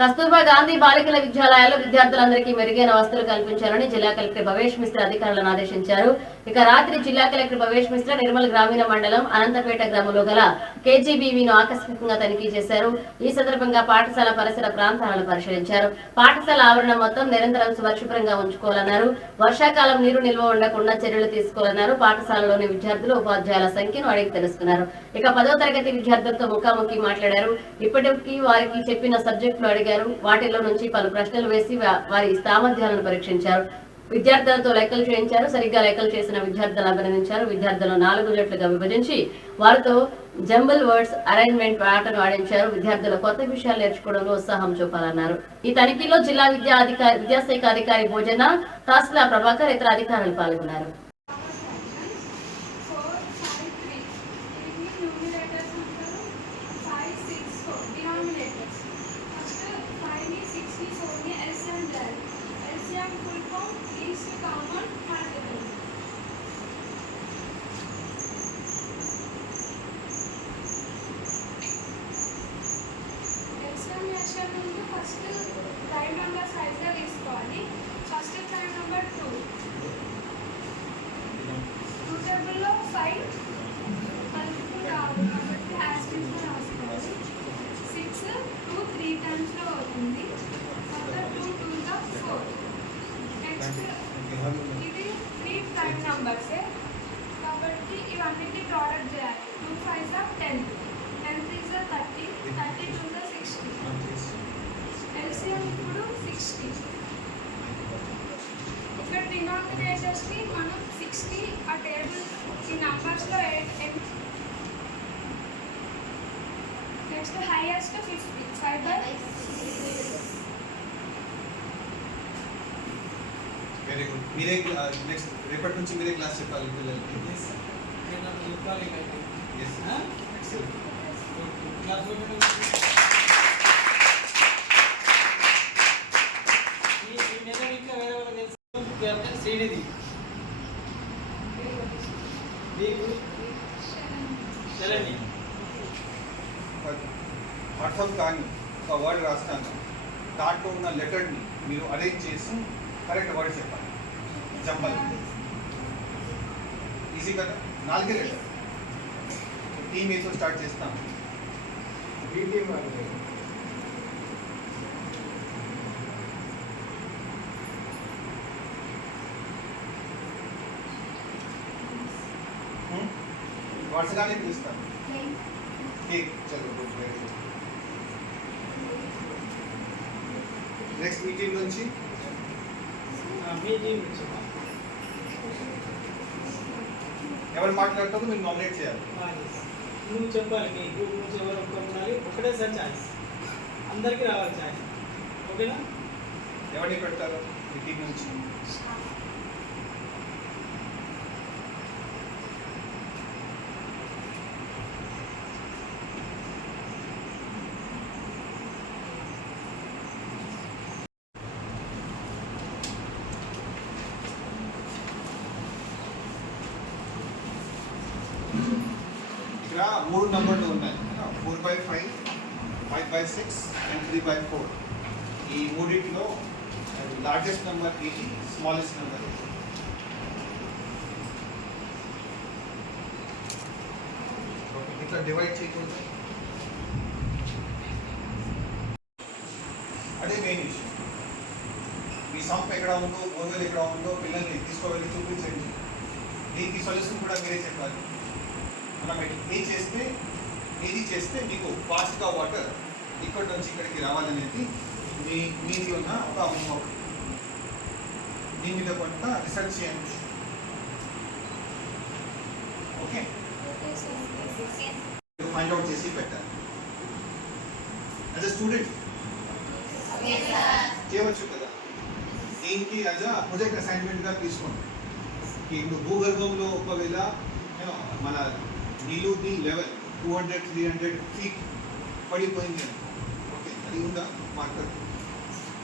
కస్తూర్బా గాంధీ బాలికల విద్యాలయాల్లో విద్యార్థులందరికీ మెరుగైన వసతులు కల్పించాలని జిల్లా కలెక్టర్ భవేష్ మిశ్రా అధికారులను ఆదేశించారు. ఇక రాత్రి జిల్లా కలెక్టర్ భవేష్ మిశ్రా నిర్మల్ గ్రామీణ మండలం అనంతపేట గ్రామంలో గల కేజీబీవీను ఆకస్మికంగా తనిఖీ చేశారు. ఈ సందర్భంగా పాఠశాల పరిసర ప్రాంతాలను పరిశీలించారు. పాఠశాల ఆవరణం మొత్తం నిరంతరం పరిశుభ్రంగా ఉంచుకోవాలన్నారు. వర్షాకాలం నీరు నిల్వ ఉండకుండా చర్యలు తీసుకోవాలన్నారు. పాఠశాలలోని విద్యార్థులు ఉపాధ్యాయుల సంఖ్యను అడిగి తెలుసుకున్నారు. ఇక 10వ తరగతి విద్యార్థులతో ముఖాముఖి మాట్లాడారు. ఇప్పటికీ వారికి చెప్పిన సబ్జెక్టులు అడిగారు. వాటిలో నుంచి పలు ప్రశ్నలు వేసి వారి సామర్థ్యాలను పరీక్షించారు. విద్యార్థులతో లెక్కలు చేయించారు. సరిగ్గా లెక్కలు చేసిన విద్యార్థులను అభినందించారు. విద్యార్థులను 4 జట్లుగా విభజించి వారితో జంబుల్ వర్డ్స్ అరేంజ్మెంట్ ఆటను ఆడించారు. విద్యార్థులు కొత్త విషయాలు నేర్చుకోవడంలో ఉత్సాహం చూపాలన్నారు. ఈ తనిఖీలో జిల్లా విద్యాశాఖ అధికారి భోజన, తహసీల్దార్ ప్రభాకర్, ఇతర అధికారులు పాల్గొన్నారు. ఫస్ట్ ప్రైమ్ నెంబర్ సైజ్గా తీసుకోవాలి. ఫస్ట్ ప్రైమ్ నెంబర్ 2 టేబుల్లో 5 కలుపుకు రాదు కాబట్టి హ్యాష్ తీసుకుని రాసుకోవాలి. 6 2 3 టైమ్స్లో అవుతుంది. తర్వాత 2 2 4. నెక్స్ట్ ఇది 3 ప్రైమ్ నెంబర్సే కాబట్టి ఇవన్నిటి ప్రోడక్ట్ చేయాలి. 2 5 10, 10 3 30, 30 2 60. LCM ఇప్పుడు 60. ఇక్కడ డినామినేటర్స్ని మనం 60 ఆ టేబుల్ ఈ నంబర్స్లో నెక్స్ట్ హైయెస్ట్ 50 5/6. Very good. మీరే నెక్స్ట్ రేపటి నుంచి మీరే క్లాస్ చెప్పాలి పిల్లలకి. శ్రీనిధి అర్థం కానీ ఒక వర్డ్ రాస్తాను. దాంట్లో ఉన్న లెటర్ని మీరు అరేంజ్ చేసి కరెక్ట్ వర్డ్ చెప్పాలి. జంబల్ ఈజీ కదా. 4 లెటర్. టీమ్ ఏతో స్టార్ట్ చేస్తాం. వరుసగానే పిలుస్తాను. చలో గుడ్. Very good. నెక్స్ట్ మీ టీం నుంచి ఎవరు మాట్లాడతారో మీరు నామినేట్ చేయాలి. నువ్వు చెప్పాలి. మీ గ్రూప్ నుంచి ఎవరు ఉండాలి. ఒకటే సార్ ఛాయిస్, అందరికీ రావాలి ఛాయిస్. ఓకేనా? ఎవరిని పెడతారు మీ టీం నుంచి? ఇక్కడ 3 నంబర్లు ఉన్నాయి. 4/5, 5/6 అండ్ 3/4. ఈ మూడింటిలో లార్జెస్ట్ నెంబర్ 80, స్మాలెస్ట్ నెంబర్ 80. ఇట్లా డివైడ్ చేయకూడదు. అదే మెయిన్ ఇష్యూ. మీ సంప్ ఎక్కడ ఉందో, బోర్వెల్ ఎక్కడ ఉందో పిల్లల్ని తీసుకువెళ్ళి చూపించండి. దీనికి సొల్యూషన్ కూడా మీరే చెప్పాలి. మనం ఇది చేస్తే మీకు ఫాస్ట్గా వాటర్ ఇక్కడి నుంచి ఇక్కడికి రావాలనేది మీది ఉన్న ఒక హోంవర్క్. దీని మీద కొంత రీసెర్చ్ చేయండి. ఓకే, ఫైండ్ అవుట్ చేసి పెట్టాలి. యాజ్ ఎ స్టూడెంట్ చేయవచ్చు కదా. దీనికి యాజ్ అ ప్రాజెక్ట్ అసైన్మెంట్గా తీసుకోండి. ఇప్పుడు భూగర్భంలో ఒకవేళ మన నీళ్ళుది లెవెల్ 200-300 ఫీట్ పడిపోయింది. ఓకే, అది ఉందా మార్కర్?